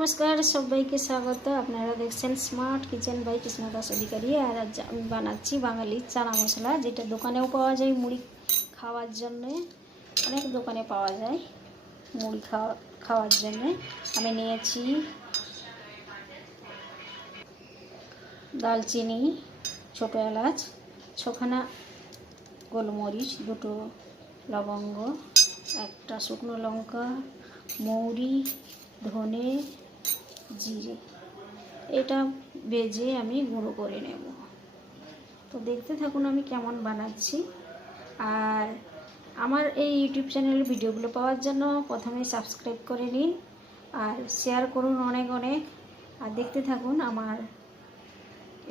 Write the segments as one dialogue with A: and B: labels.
A: নমস্কার, সবাইকে স্বাগত। আপনারা দেখছেন smart kitchen by Krishna Das Adhikari আর আজ আমি বানাচ্ছি বাঙালি চানা মশলা, যেটা দোকানেও পাওয়া যায় মুড়ি খাওয়ার জন্যে। অনেক দোকানে পাওয়া যায় মুড়ি খাওয়া, খাওয়ার জন্যে। আমি নিয়েছি দালচিনি, ছোটো এলাচ, ছখানা গোলমরিচ, দুটো লবঙ্গ, একটা শুকনো লঙ্কা, মৌরি, ধনে জিরে এটা ভেজে আমি গুঁড়ো করে নেব। তো দেখতে থাকুন আমি কেমন বানাচ্ছি। আর আমার এই ইউটিউব চ্যানেলের ভিডিওগুলো পাওয়ার জন্য প্রথমে সাবস্ক্রাইব করে নিন আর শেয়ার করুন অনেক অনেক। আর দেখতে থাকুন আমার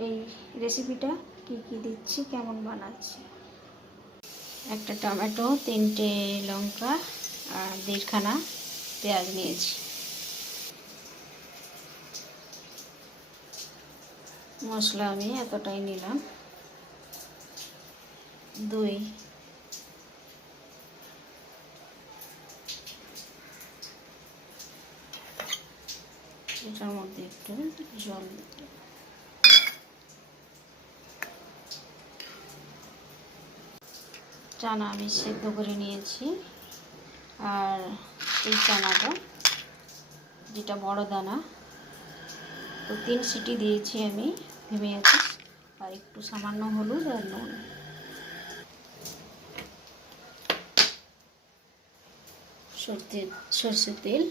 A: এই রেসিপিটা কি কি দিচ্ছি, কেমন বানাচ্ছি। একটা টমেটো, তিনটে লঙ্কা আর দেড়খানা পেঁয়াজ নিয়েছি। মশলা আমি এতটাই নিলাম। দই। এটার মধ্যে একটু জল চানা আমি সেদ্ধ করে নিয়েছি। আর এই চানাটা, যেটা বড় দানা, তো তিন সিটি দিয়েছি আমি। ভেমে আছে আর একটু সামান্য হলুদ আর নুন। সর্ষে তেল।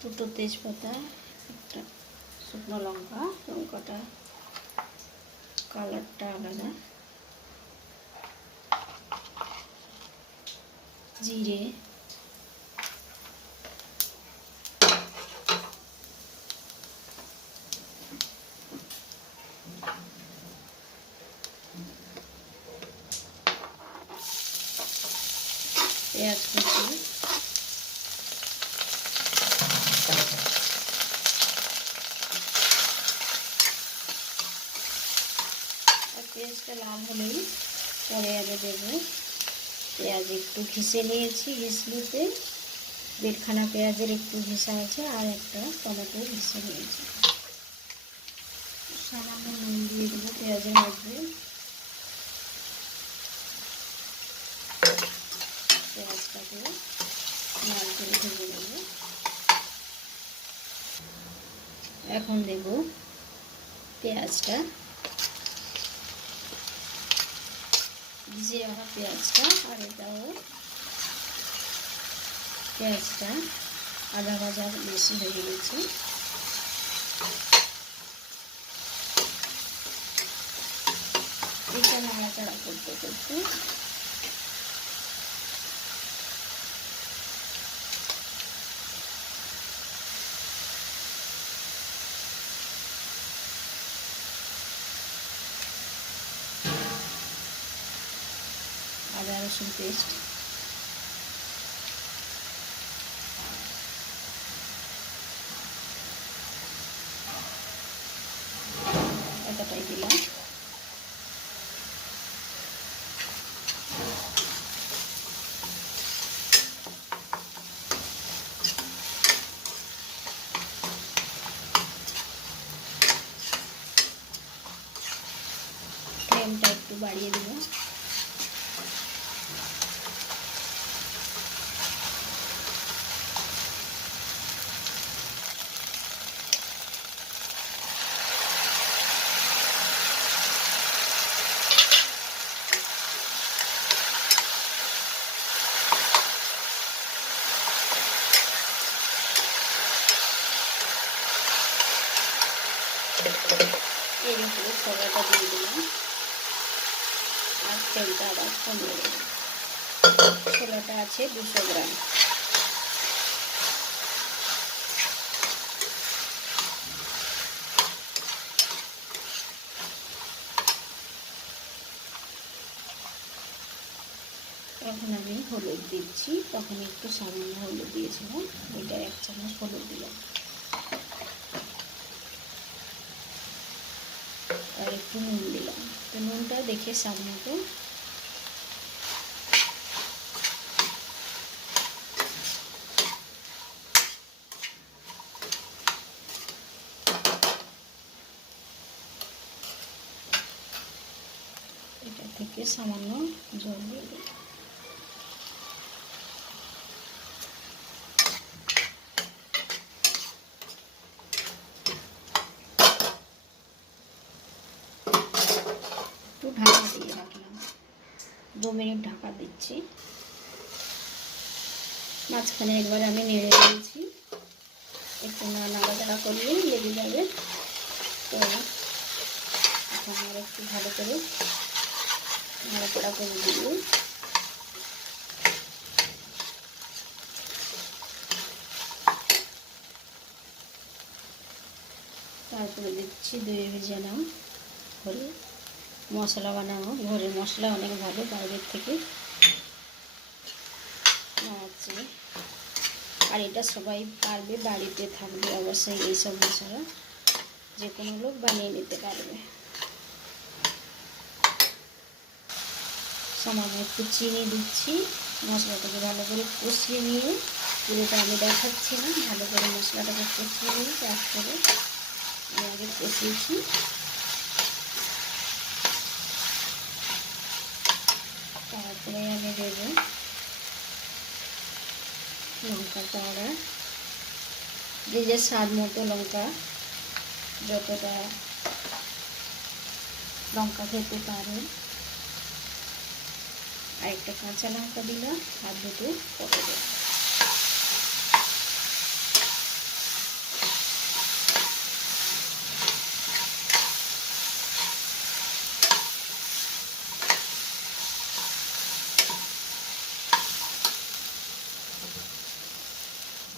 A: দুটো তেজপাতা, একটা শুকনো লঙ্কা, লঙ্কাটা কালারটা আলাদা। জিরে। পেঁয়াজ কুচি। পেঁয়াজটা লাল হলেই পরে আমি দেবো। পেঁয়াজ একটু ঘিসে নিয়েছি ঘিসলিতে দেড়খানা পেঁয়াজের একটু ঘিসা আছে আর একটা টমেটো ঘিসে নিয়েছি। সামান্য নুন দিয়ে দেবো পেঁয়াজের মধ্যে পেঁয়াজটাকে লাল করে ভেজে নেব। এখন দেব পেঁয়াজটা ভিজিয়ে রাখা পেঁয়াজটা, আর এটাও পেঁয়াজটা, আদা ভাজা বেশি হয়ে গেছে। এটা নাড়াচাড়া করতে করতে আদা রসুন পেস্ট এতটাই দিলাম ফ্লেমটা একটু বাড়িয়ে দেবো উপরে ছোলাটা দিয়ে দিলাম। আর তেলটা আবার কমিয়ে দেবো। ছোলাটা আছে দুশো গ্রাম। এখন আমি হলুদ দিচ্ছি। তখন একটু সামান্য হলুদ দিয়েছিলাম। এটা এক চামচ হলুদ দিলাম আর একটু নুন দিলাম। তো নুনটা দেখে স্বাদ মতো এটা থেকে সামান্য জল দিয়ে দেব একটু ঢাকা দিয়ে রাখলাম। দু মিনিট ঢাকা দিচ্ছি। মাঝখানে একবার আমি নেড়ে দিয়েছি। একটু না নাড়াচাড়া করলে লেগে যাবে। তো আর একটু ভালো করে নাড়াচাড়া করে দিয়ে তারপরে দিচ্ছি দই ভেজানো ঘরে মশলা বানানো ঘরের মশলা অনেক ভালো, বাইরের থেকে। আর এটা সবাই পারবে, বাড়িতে থাকবে অবশ্যই এইসব মশলা। যে কোনো লোক বানিয়ে নিতে পারবে। সামান্য একটু চিনি দিচ্ছি। মশলাটাকে ভালো করে কষিয়ে নিয়ে পুরোটা আমি দেখাচ্ছি না। ভালো করে মশলাটাকে কষিয়ে নিয়ে, তারপরে আমি আগে কষিয়েছি। তারপরে আমি দেব লঙ্কা পাউডার। যে স্বাদ মতো লঙ্কা, যতটা লঙ্কা খেতে পারে। আর একটা কাঁচা লঙ্কা দিলাম, আর দুটো পটে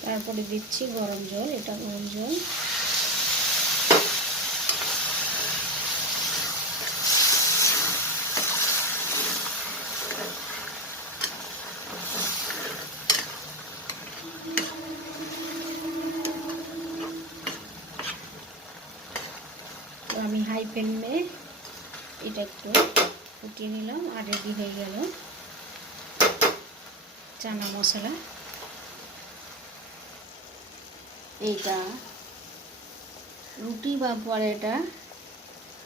A: তারপরে দিচ্ছি গরম জল, এটা গরম জল। আমি হাই ফ্লেমে এটা একটু ফুটিয়ে নিলাম, আর রেডি হয়ে গেল। চানা মশলা। এইটা। রুটি বা পরোটা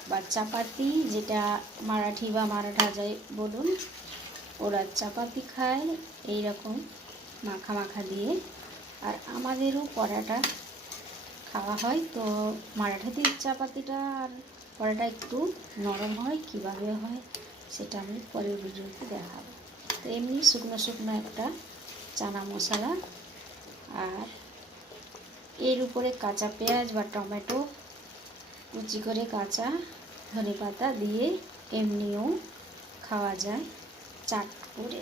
A: বা চাপাতি, যেটা মারাঠি বা মারাঠা যায় বলুন, ওরা চাপাতি খায় এই রকম মাখা মাখা দিয়ে। আর আমাদেরও পরাটা খাওয়া হয়, তো মারাঠাদের চাপাতিটা আর পরাটা একটু নরম হয়, কীভাবে হয় সেটা আমি পরের ভিডিওতে দেখাবো। তো এমনি শুকনো শুকনো একটা চানা মশলা আর এর উপরে কাঁচা পেঁয়াজ বা টমেটো, কুচি করে কাঁচা ধনে পাতা দিয়ে এমনিও খাওয়া যায় চাট করে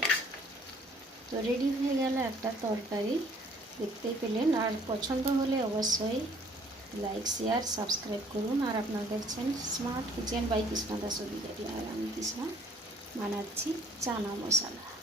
A: তো রেডি হয়ে গেল একটা তরকারি। দেখতেই পেলেন। আর পছন্দ হলে অবশ্যই লাইক শেয়ার সাবস্ক্রাইব করুন। আর আপনারা দেখছেন smart kitchen by Krishna Das Adhikari আর আমি কৃষ্ণা, বানাচ্ছি চানা মশলা।